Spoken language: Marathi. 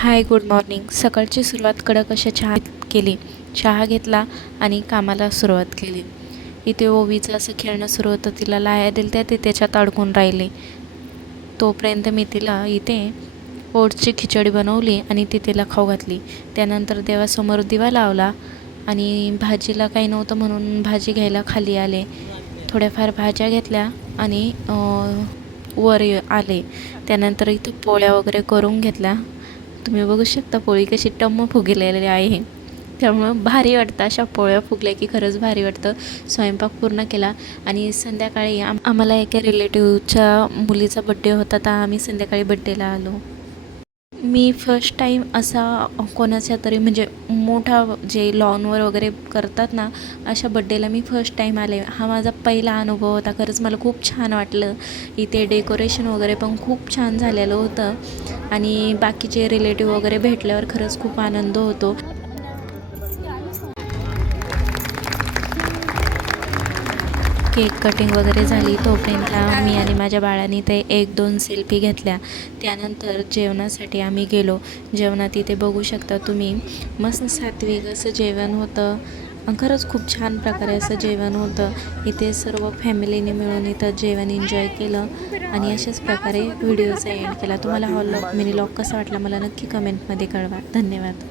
हाय, गुड मॉर्निंग. सकाळची सुरुवात कडक अशा चहा केली. चहा घेतला आणि कामाला सुरुवात केली. इथे ओवीचं असं खेळणं सुरू होतं. तिला लाया दिल्या ते त्याच्यात अडकून राहिले. तोपर्यंत मी तिला इथे ओट्सची खिचडी बनवली आणि ती तिला खाऊ घातली. त्यानंतर देवासमोर दिवा लावला आणि भाजीला काही नव्हतं म्हणून भाजी घ्यायला खाली आले. थोड्याफार भाज्या घेतल्या आणि वर आले. त्यानंतर इथं पोळ्या वगैरे करून घेतल्या. तुम्ही बघू शकता पोळी कशी टम्म फुगलेली आहे. त्यामुळं भारी वाटतं. अशा पोळ्या फुगल्या की खरंच भारी वाटतं. स्वयंपाक पूर्ण केला आणि संध्याकाळी आम्हाला एका रिलेटिव्हच्या मुलीचा बड्डे होता, तर आम्ही संध्याकाळी बड्डेला आलो. मी फर्स्ट टाईम असा कोणाच्या तरी म्हणजे मोठा जे लॉनवर वगैरे करतात ना, अशा बड्डेला मी फर्स्ट टाईम आले. हा माझा पहिला अनुभव होता. खरंच मला खूप छान वाटलं. इथे डेकोरेशन वगैरे पण खूप छान झालेलं होतं आणि बाकीचे रिलेटिव्ह वगैरे भेटल्यावर खरंच खूप आनंद होतो. केक कटिंग वगैरे झाली तोपर्यंत मी आणि माझ्या बाळाने ते 1-2 सेल्फी घेतल्या. त्यानंतर जेवणासाठी आम्ही गेलो. जेवणात इथे बघू शकता तुम्ही मस्त सात्विक असं जेवण होतं. खरंच खूप छान प्रकारे असं जेवण होतं. इथे सर्व फॅमिलीने मिळून इथं जेवण एन्जॉय केलं आणि अशाच प्रकारे व्हिडिओचा एंड केला. तुम्हाला हा मिनी व्लॉग कसा वाटला मला नक्की कमेंटमध्ये कळवा. धन्यवाद.